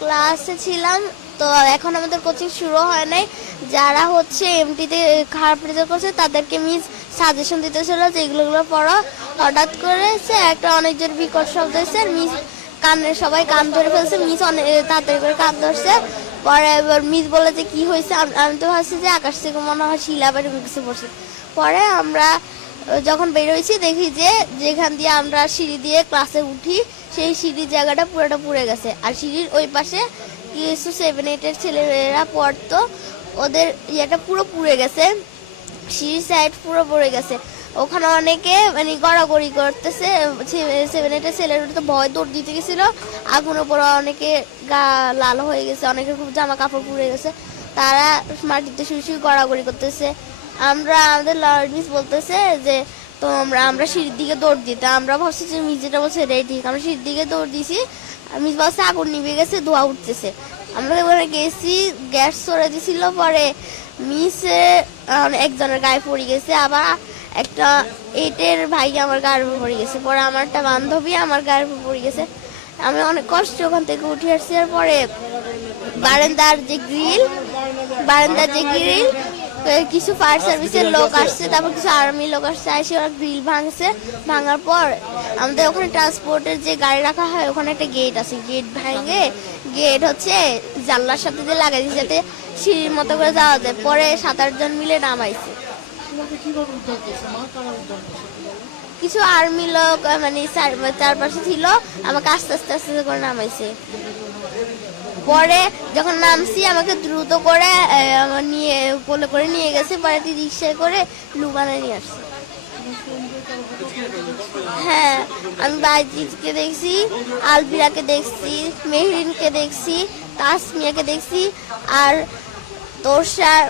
ক্লাসে ছিলাম তো এখন আমাদের কোচিং শুরু হয় নাই যারা হচ্ছে এমটিতে খারাপ রেজাল্ট করছে তাদেরকে মিস সাজেশন ছিল যে এগুলোগুলো পড়ো হঠাৎ করেছে একটা অনেকজন বিকট শব্দ এসে মিস কানের সবাই কান ধরে ফেলছে মিস অনেক তাড়াতাড়ি করে কান ধরছে পরে এবার মিস বলে যে কী হয়েছে আমি তো ভাবছি যে আকাশ থেকে মনে হয় শিলা বাড়ি কিছু পড়ছে পরে আমরা যখন বেরোইছি দেখি যে যেখান দিয়ে আমরা সিঁড়ি দিয়ে ক্লাসে উঠি সেই সিঁড়ির জায়গাটা পুরোটা পুড়ে গেছে আর সিঁড়ির ওই পাশে কিছু সেভেন এইটের ছেলেমেয়েরা পড়তো ওদের ইয়েটা পুরো পুড়ে গেছে সিঁড়ির সাইড পুরো পড়ে গেছে ওখানে অনেকে মানে গড়াগড়ি করতেছে সেভেন এইটের ছেলের তো ভয় দৌড় দিতে গেছিলো আগুন ওপরে অনেকে গা লাল হয়ে গেছে অনেকের খুব জামা কাপড় পুড়ে গেছে তারা মাটিতে শুয়ে শুয়ে গড়াগড়ি করতেছে আমরা আমাদের লর্ড মিস বলতেছে যে তো আমরা আমরা সিঁড়ির দিকে দৌড় দিতে আমরা ভাবছি যে মিস যেটা বলছে এটাই ঠিক আমরা সিঁড়ির দিকে দৌড় দিছি মিস বলছে আগুন নিভে গেছে ধোয়া উঠতেছে আমরা ওখানে গেছি গ্যাস সরে দিছিল পরে মিসে মানে একজনের গায়ে পড়ে গেছে আবার একটা এটের ভাই আমার গায়ের উপর পড়ে গেছে পরে আমার একটা বান্ধবী আমার গায়ের উপর পড়ে গেছে আমি অনেক কষ্ট ওখান থেকে উঠে আসছি পরে বারান্দার যে গ্রিল বারান্দার যে গ্রিল কিছু ফায়ার সার্ভিসের লোক আসছে তারপর কিছু আর্মি লোক আসছে আসে ওরা গ্রিল ভাঙছে ভাঙার পর আমাদের ওখানে ট্রান্সপোর্টের যে গাড়ি রাখা হয় ওখানে একটা গেট আছে গেট ভাঙে গেট হচ্ছে জানলার সাথে দিয়ে লাগাই যাতে সিঁড়ির মতো করে যাওয়া যায় পরে সাত আটজন মিলে নামাইছে কিছু আর্মি লোক মানে চারপাশে ছিল আমাকে আস্তে আস্তে আস্তে করে নামাইছে পরে যখন নামছি আমাকে দ্রুত করে আমার নিয়ে কোলে করে নিয়ে গেছে বাড়িতে রিক্সায় করে লুবানে নিয়ে আসছে হ্যাঁ আমি বাইজিৎকে দেখছি আলবিরাকে দেখছি মেহরিনকে দেখছি তাসমিয়াকে দেখছি আর তোর